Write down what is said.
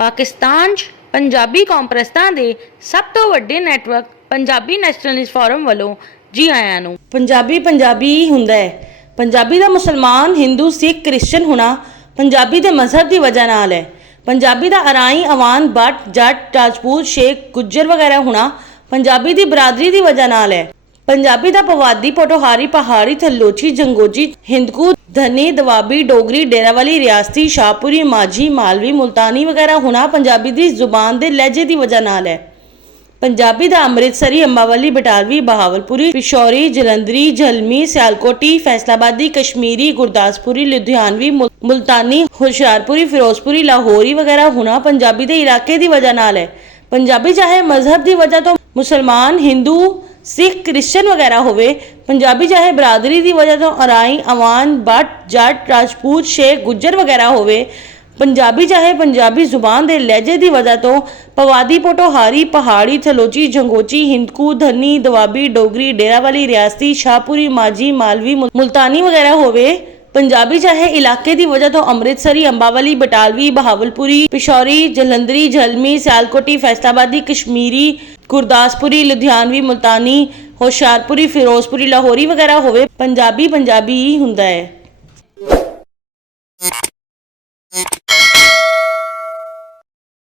ਪਾਕਿਸਤਾਨ 'ਚ ਪੰਜਾਬੀ ਕੌਮਪ੍ਰਸਤਾਂ ਦੇ ਸਭ ਤੋਂ ਵੱਡੇ ਨੈਟਵਰਕ ਪੰਜਾਬੀ ਨੈਸ਼ਨਲਿਸਟ ਫੋਰਮ ਵੱਲੋਂ ਜੀ ਆਇਆਂ ਨੂੰ। ਪੰਜਾਬੀ ਹੀ ਹੁੰਦਾ ਹੈ। ਪੰਜਾਬੀ ਦਾ ਮੁਸਲਮਾਨ, ਹਿੰਦੂ, ਸਿੱਖ, ਕ੍ਰਿਸਚਨ ਹੋਣਾ ਪੰਜਾਬੀ ਦੇ ਮਜ਼ਹਬ ਦੀ ਵਜ੍ਹਾ ਨਾਲ ਹੈ। ਪੰਜਾਬੀ ਦਾ ਅਰਾਈ, ਅਵਾਨ, ਬੱਟ, ਜੱਟ, ਰਾਜਪੂਤ, ਸ਼ੇਖ, ਗੁੱਜਰ ਵਗੈਰਾ ਹੋਣਾ ਪੰਜਾਬੀ ਦੀ ਬਰਾਦਰੀ ਦੀ ਵਜ੍ਹਾ ਨਾਲ ਹੈ। ਪੰਜਾਬੀ ਦਾ ਪਵਾਦੀ, ਪੋਠੋਹਾਰੀ, ਪਹਾੜੀ, ਥਲੋਚੀ, ਜੰਗੋਜੀ, ਹਿੰਦਕੂ, ਧਨੀ, ਦਵਾਬੀ, ਡੋਗਰੀ, ਡੇਰਾਵਾਲੀ, ਰਿਆਸਤੀ, ਸ਼ਾਹਪੁਰੀ, माझी, मालवी, मुल्तानी वगैरह होना पंजाबी की जुबान के लहजे की वजह नाल है। पंजाबी का अमृतसरी, अंबावली, बटालवी, बहावलपुरी, पिशौरी, जलंधरी, झलमी, सियालकोटी, फैसलाबादी, कश्मीरी, गुरदासपुरी, लुधियानवी, मुल्तानी, होशियारपुरी, फिरोजपुरी, लाहौरी वगैरह होना पंजाबी के इलाके की वजह नाल है। पंजाबी चाहे मजहब की वजह तो मुसलमान, हिंदू, सिख, क्रिश्चन वगैरह होवे, पंजाबी चाहे बरादरी की वजह तो अराई, अवान, बट, जट, राजपूत, शेख, गुज्जर वगैरह होवे, पंजाबी चाहे पंजाबी जुबान के लहजे की वजह तो पवादी, पोठोहारी, पहाड़ी, थलोची, जंगोची, हिंदकू, धनी, दवाबी, डोगरी, डेरावाली, रियासती, शाहपुरी, माझी, मालवी, मुल्तानी वगैरह होवे, पंजाबी चाहे इलाके की वजह तो अमृतसरी, अंबावली, बटालवी, बहावलपुरी, पिशौरी, जलंधरी, झलमी, सियालकोटी, फैसलाबादी, कश्मीरी, गुरदासपुरी, लुधियानवी, मुल्तानी, होशियारपुरी, फिरोजपुरी, लाहौरी वगैरह होवे, पंजाबी ही हुंदा है।